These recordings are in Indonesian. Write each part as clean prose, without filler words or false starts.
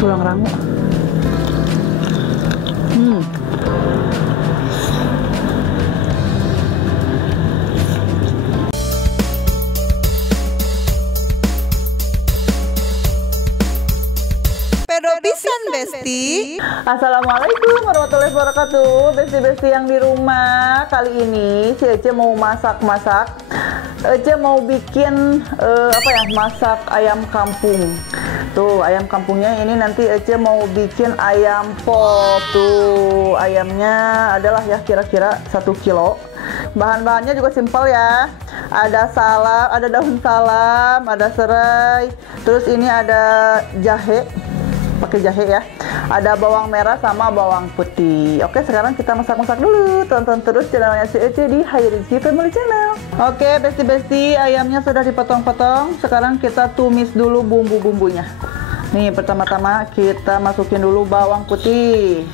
Tulang rangu. Pisan Besti. Assalamualaikum warahmatullahi wabarakatuh. Besti-besti yang di rumah, kali ini si Ece mau masak-masak. Ece mau bikin masak ayam kampung. Tuh, ayam kampungnya ini nanti Ece mau bikin ayam pop. Tuh, ayamnya adalah ya kira-kira 1 kilo. Bahan-bahannya juga simpel ya. Ada salam, ada daun salam, ada serai. Terus ini ada jahe. Pakai jahe ya. Ada bawang merah sama bawang putih. Oke, sekarang kita masak-masak dulu. Tonton terus channelnya si Ece di Hai Rizky Family Channel. Oke, besti-besti, ayamnya sudah dipotong-potong. Sekarang kita tumis dulu bumbu-bumbunya. Nih, pertama-tama kita masukin dulu bawang putih.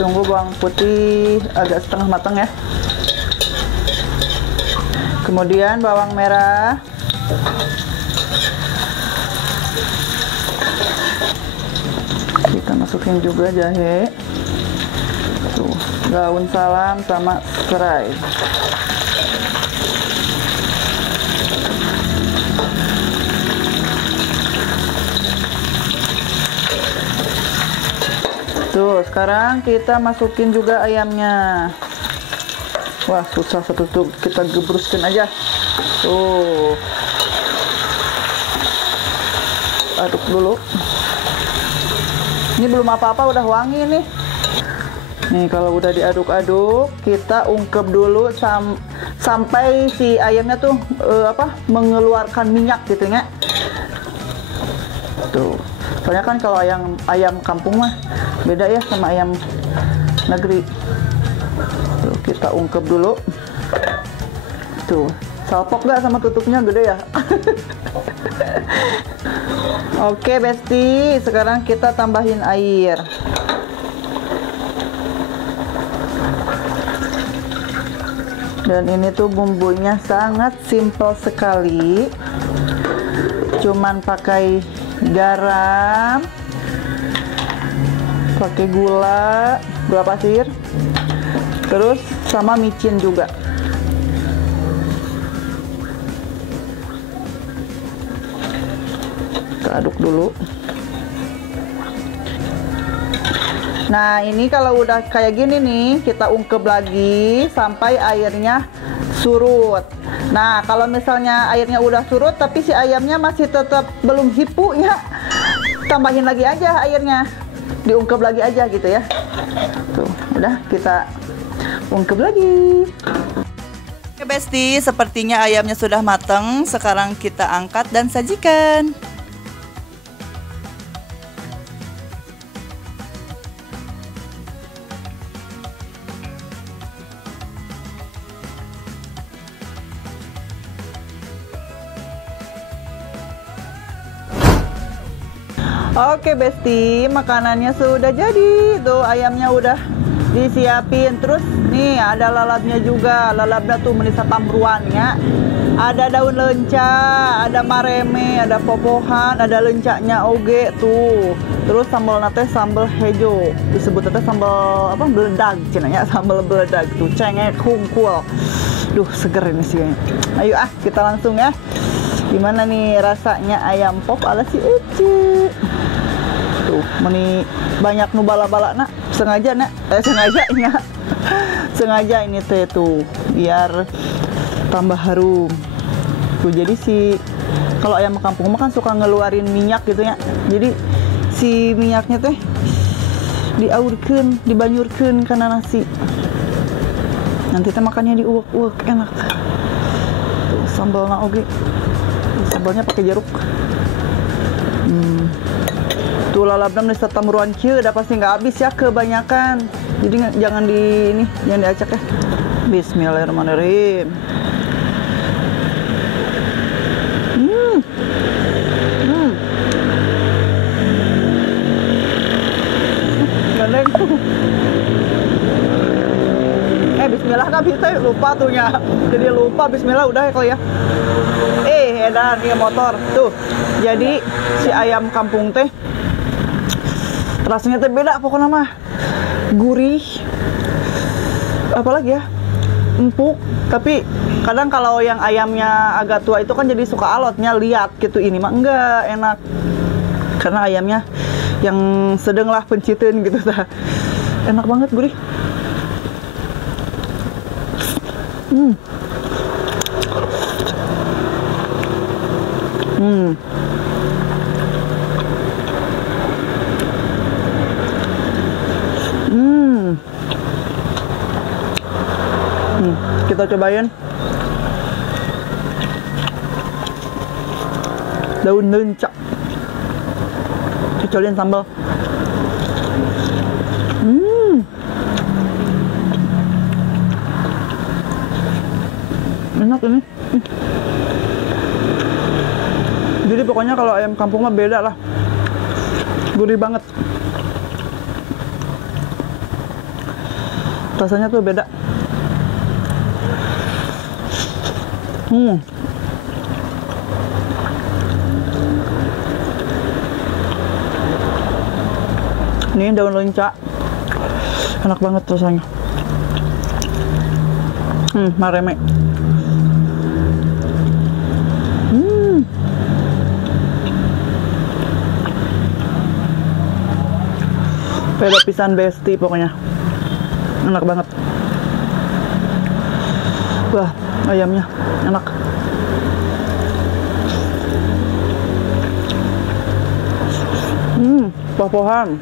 Tunggu bawang putih agak setengah matang ya. Kemudian bawang merah. Kita masukin juga jahe, tuh, daun salam sama serai. Tuh, sekarang kita masukin juga ayamnya. Wah, susah satu tuh, kita gebruskan aja. Tuh, aduk dulu. Ini belum apa-apa udah wangi nih. Nih kalau udah diaduk-aduk, kita ungkep dulu sampai si ayamnya tuh mengeluarkan minyak gitu ya. Tuh. Soalnya kan kalau ayam kampung mah beda ya sama ayam negeri. Tuh, kita ungkep dulu. Tuh, salpok gak sama tutupnya gede ya? Oke besti, sekarang kita tambahin air. Dan ini tuh bumbunya sangat simpel sekali. Cuman pakai garam, pakai gula pasir, terus sama micin juga. Aduk dulu. Nah, ini kalau udah kayak gini nih, kita ungkep lagi sampai airnya surut. Nah, kalau misalnya airnya udah surut tapi si ayamnya masih tetap belum hipu ya, tambahin lagi aja airnya. Diungkep lagi aja gitu ya. Tuh, udah kita ungkep lagi. Oke Besti, sepertinya ayamnya sudah matang. Sekarang kita angkat dan sajikan. Oke besti, makanannya sudah jadi. Tuh ayamnya udah disiapin. Terus nih ada lalapnya juga. Lalapnya tuh menisa pamruannya. Ada daun lenca, ada mareme, ada popohan, ada lencaknya oge tuh. Terus sambal nate sambal hejo. Disebut teh sambal beledag cenanya, sambal beledag tuh cengek hungkul. Duh, seger ini sih. Ayo kita langsung ya. Gimana nih rasanya ayam pop ala si Ece? Tuh, meni banyak nu bala-bala nak, sengaja ini teh tuh biar tambah harum. Tuh jadi kalau ayam kampung mah kan suka ngeluarin minyak gitu ya. Jadi si minyaknya teh diaurkeun, dibanyurkeun kana nasi. Nanti teh makannya diuwek-uwek enak. Tuh sambalna oge. Sambalnya pakai jeruk. Tuh lalapna geus tamuruan kieu udah pasti nggak habis ya, kebanyakan. Jadi jangan diacak ya. Bismillahirrahmanirrahim. bismillah nggak bisa, lupa tuhnya. Jadi lupa bismillah udah ya kali ya. Edan ya motor tuh. Jadi si ayam kampung teh rasanya teh beda pokoknya mah. Gurih. Apalagi ya? Empuk. Tapi kadang kalau yang ayamnya agak tua itu kan jadi suka alotnya liat gitu. Ini mah enggak enak. Karena ayamnya yang sedang lah penciteun gitu tah. Enak banget gurih. Hmm. Hmm. Hmm. Kita cobain daun leunca, dicolin sambal. Enak ini. Jadi pokoknya kalau ayam kampung mah beda lah, gurih banget, rasanya tuh beda. Ini daun lenca, enak banget rasanya. Mareme. Beda pisan besti pokoknya, enak banget. Wah, ayamnya enak. Poh-pohan.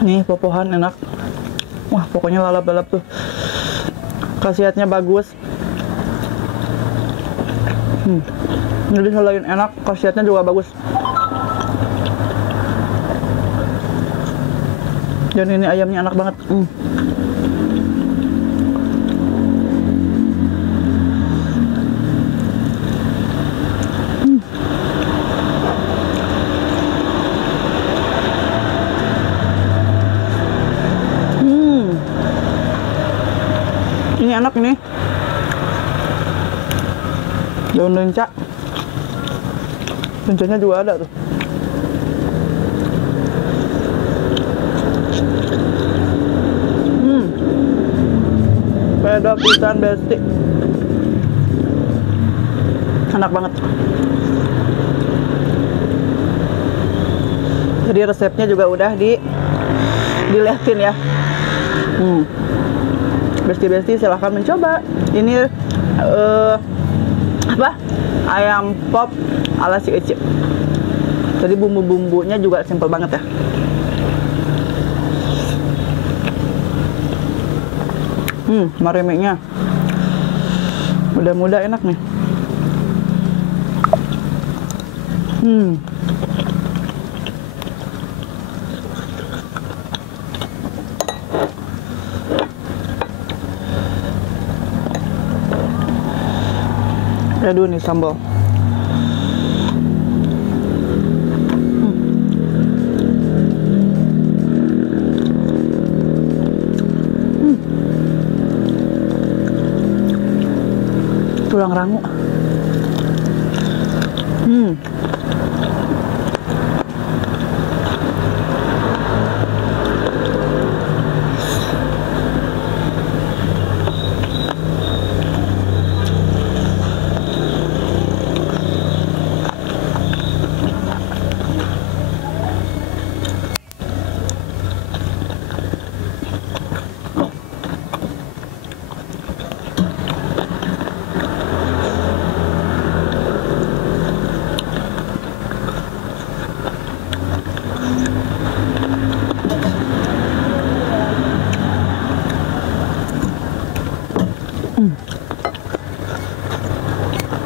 Nih poh-pohan enak. Wah, pokoknya lalap-lalap tuh. Khasiatnya bagus. Jadi selain enak, khasiatnya juga bagus. Dan ini ayamnya enak banget. Ini enak ini. Daun lenca. Lencanya juga ada tuh. Beda pisan besti. Enak banget. Jadi resepnya juga udah dilihatin ya. Besti-besti silahkan mencoba. Ini ayam pop ala si Ece. Jadi bumbu-bumbunya juga simpel banget ya. Maremenya mudah-mudah enak nih. Aduh nih sambal. Tulang rangu.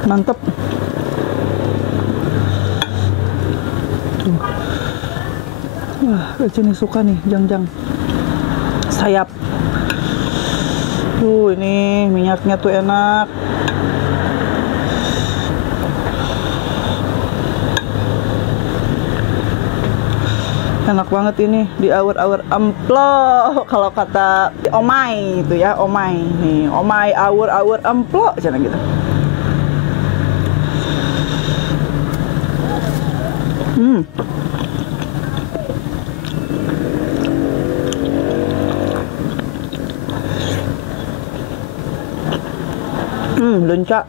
Mantep. Wah, Ece nih suka nih jang-jang sayap. Ini minyaknya tuh enak. Enak banget ini di awur-awur emplo kalau kata omai itu ya, omai nih, omai awur-awur emplo jangan gitu. Lencak.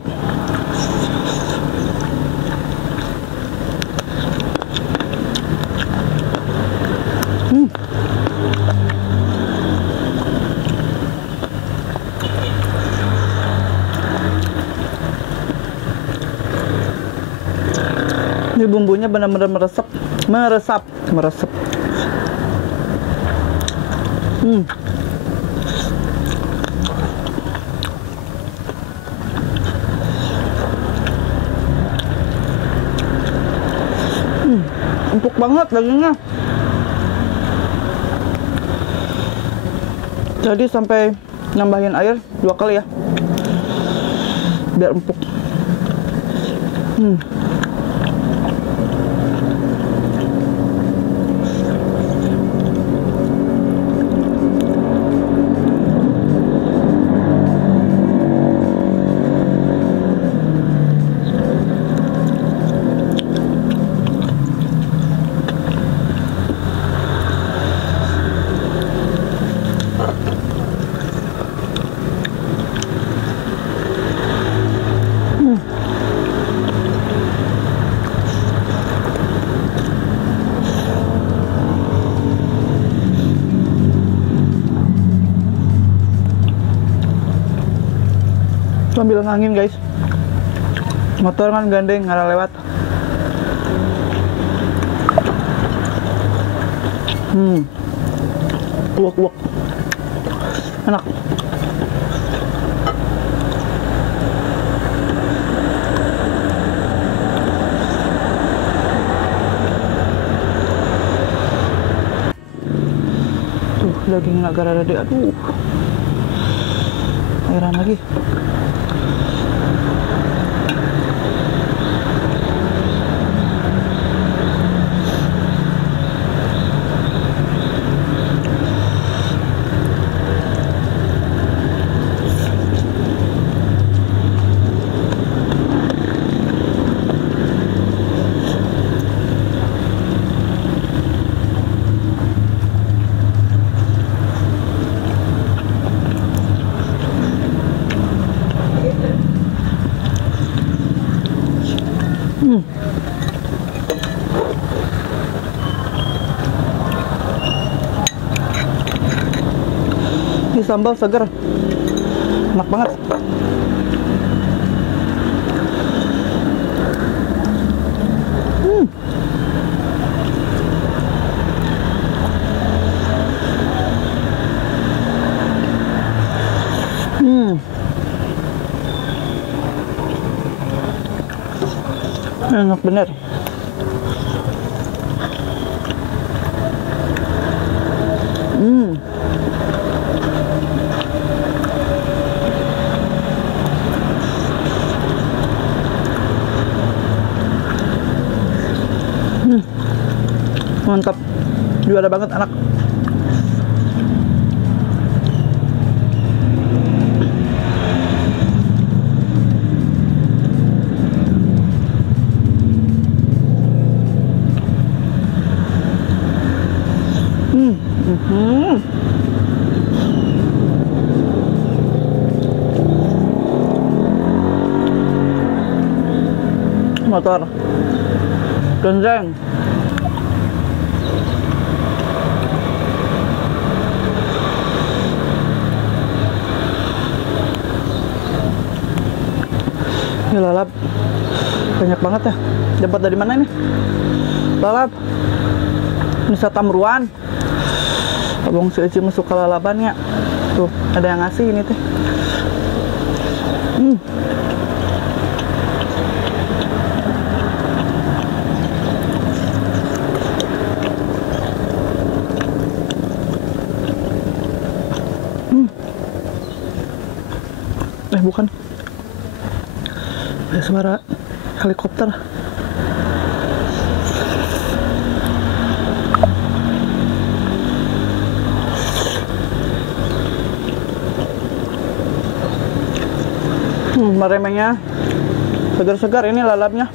Ini bumbunya benar-benar meresap. Empuk banget dagingnya. Jadi sampai nambahin air 2 kali ya, biar empuk. Sambil angin guys, motor kan gandeng ngarah lewat. Uwak enak. Tuh daging agak rada deh, aduh, airan lagi. Ini sambal segar, enak banget. Enak bener. Mantap, juara banget anak. Motor genjreng. Ini lalap banyak banget ya. Dapat dari mana ini? Lalap Nusa Tamruan. Abang si Eci masuk ke lalapannya. Tuh, ada yang ngasih ini teh. Bukan. Ada suara helikopter. Meremengnya segar-segar ini lalapnya.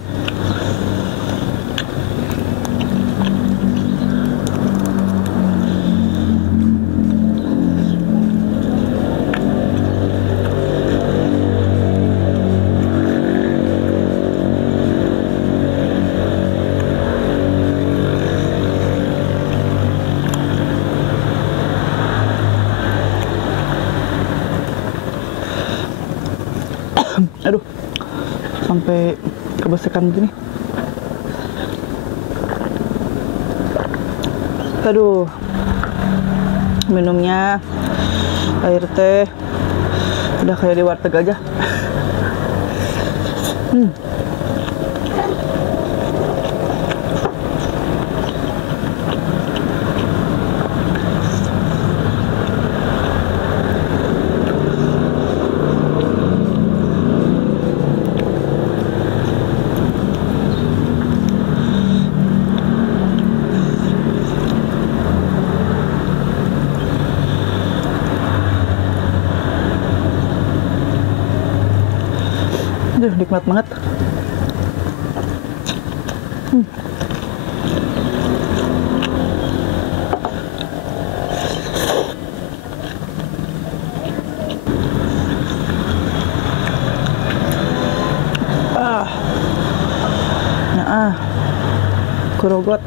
Aduh, sampai kebesekan begini. Aduh, minumnya air teh udah kayak di warteg aja. Aduh, nikmat banget. Kurogot.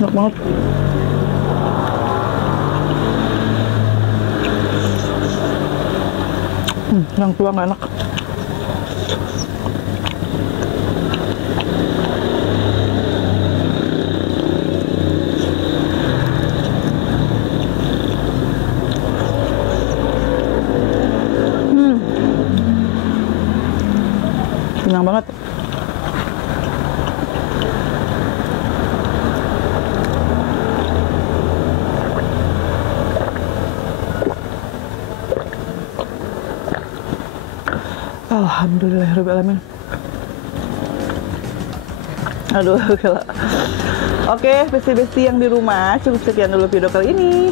Enak banget. Yang tua nggak enak. Kenyang banget. Alhamdulillahirrahmanirrahim. Aduh, gila. Oke, besti-besti yang di rumah, cukup sekian dulu video kali ini.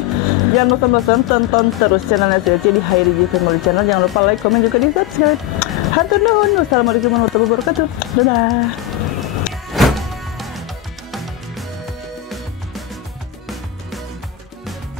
Jangan bosan-bosan tonton terus channelnya CLC di HiRigi Family Channel. Jangan lupa like, komen, juga di subscribe. Hatur nuhun. Wassalamualaikum warahmatullahi wabarakatuh. Dadah.